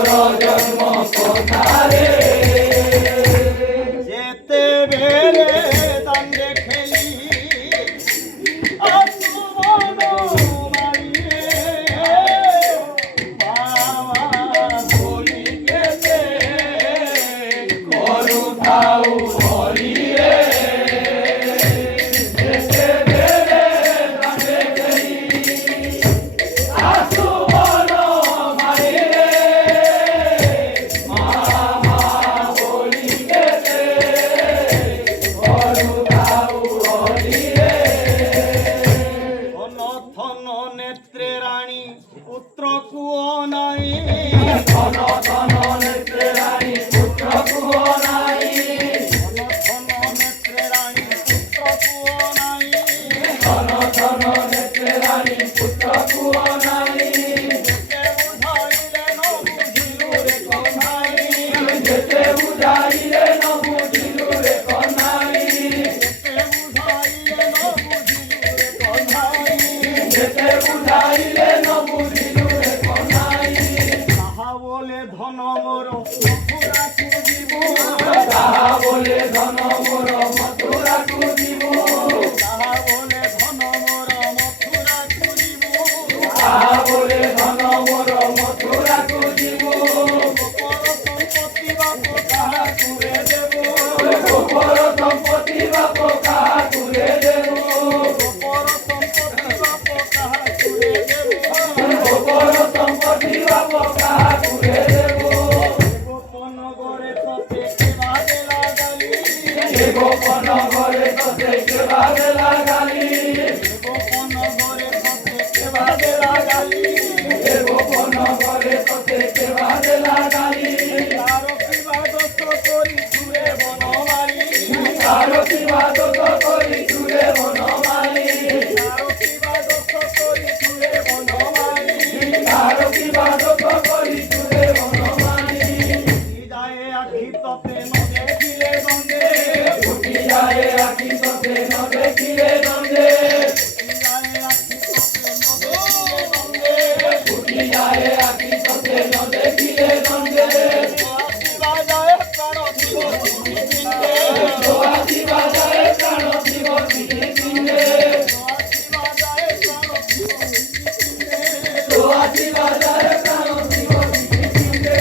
মোর জন্ম কোথারে যেতে বেড়ে দান্ডে খেলি নেত্রে রানী পুত্র কুয় নাই ধন ধন নেত্রে রানী পুত্র কুয় নাই ধন নেত্রে রানী পুত্র কুয় নাই ধন ধন নেত্রে রানী পুত্র কুয় নাই যেতে বুঝাইলে ন বুঝিলু রে কন্হাই যেতে বুঝাইলে ন বুঝিলু রে কন্হাই তাহা বলে ধন মোর মথুরা খুঁজিব তাহা বলে ধন মোর মথুরা খুঁজিব তাহা বলে ধন মোর মথুরা খুঁজিব তাহা বলে ধন মোর মথুরা খুঁজিব গোপর সম্পত্তি বাপ কাহা করে দেব গোপর সম্পত্তি বাপ কাহা করে দেব গোপর সম্পত্তি বাপ কাহা করে দেব গোপন ঘরে তোতে কেবাদে লাগালি গোপন ঘরে তোতে কেবাদে লাগালি গোপন ঘরে তোতে কেবাদে লাগালি গোপন ঘরে তোতে কেবাদে লাগালি তার বিবাদত করি দূরে বনমালী তার বিবাদত করি দূরে বনমালী তার বিবাদত করি দূরে বনমালী তার বিবাদত করি দূরে বনমালী যায় আখি ততে ন দেখিলে গঙ্গে উঠি যায় আখি তোতে ন দেখিলে গঙ্গে যায় আখি ততে ন দেখিলে গঙ্গে উঠি যায় আখি তোতে ন দেখিলে গঙ্গে আসিবা যায় প্রাণ জীব চিন্তে দোয়াতি বাজায় প্রাণ জীব চিন্তে আসিবা যায় প্রাণ জীব চিন্তে দোয়াতি বাজায় প্রাণ জীব চিন্তে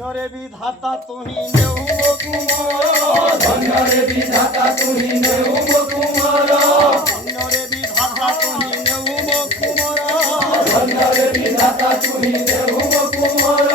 ধরে বিধাতা তুহি নেউ কুমার ধন্যরে বিধাতা তুহি নেউ কুমার ধরে বিধাতা তুহি নেউ কুমার ধন্যরে বিধাতা তুহি নেউ কুমার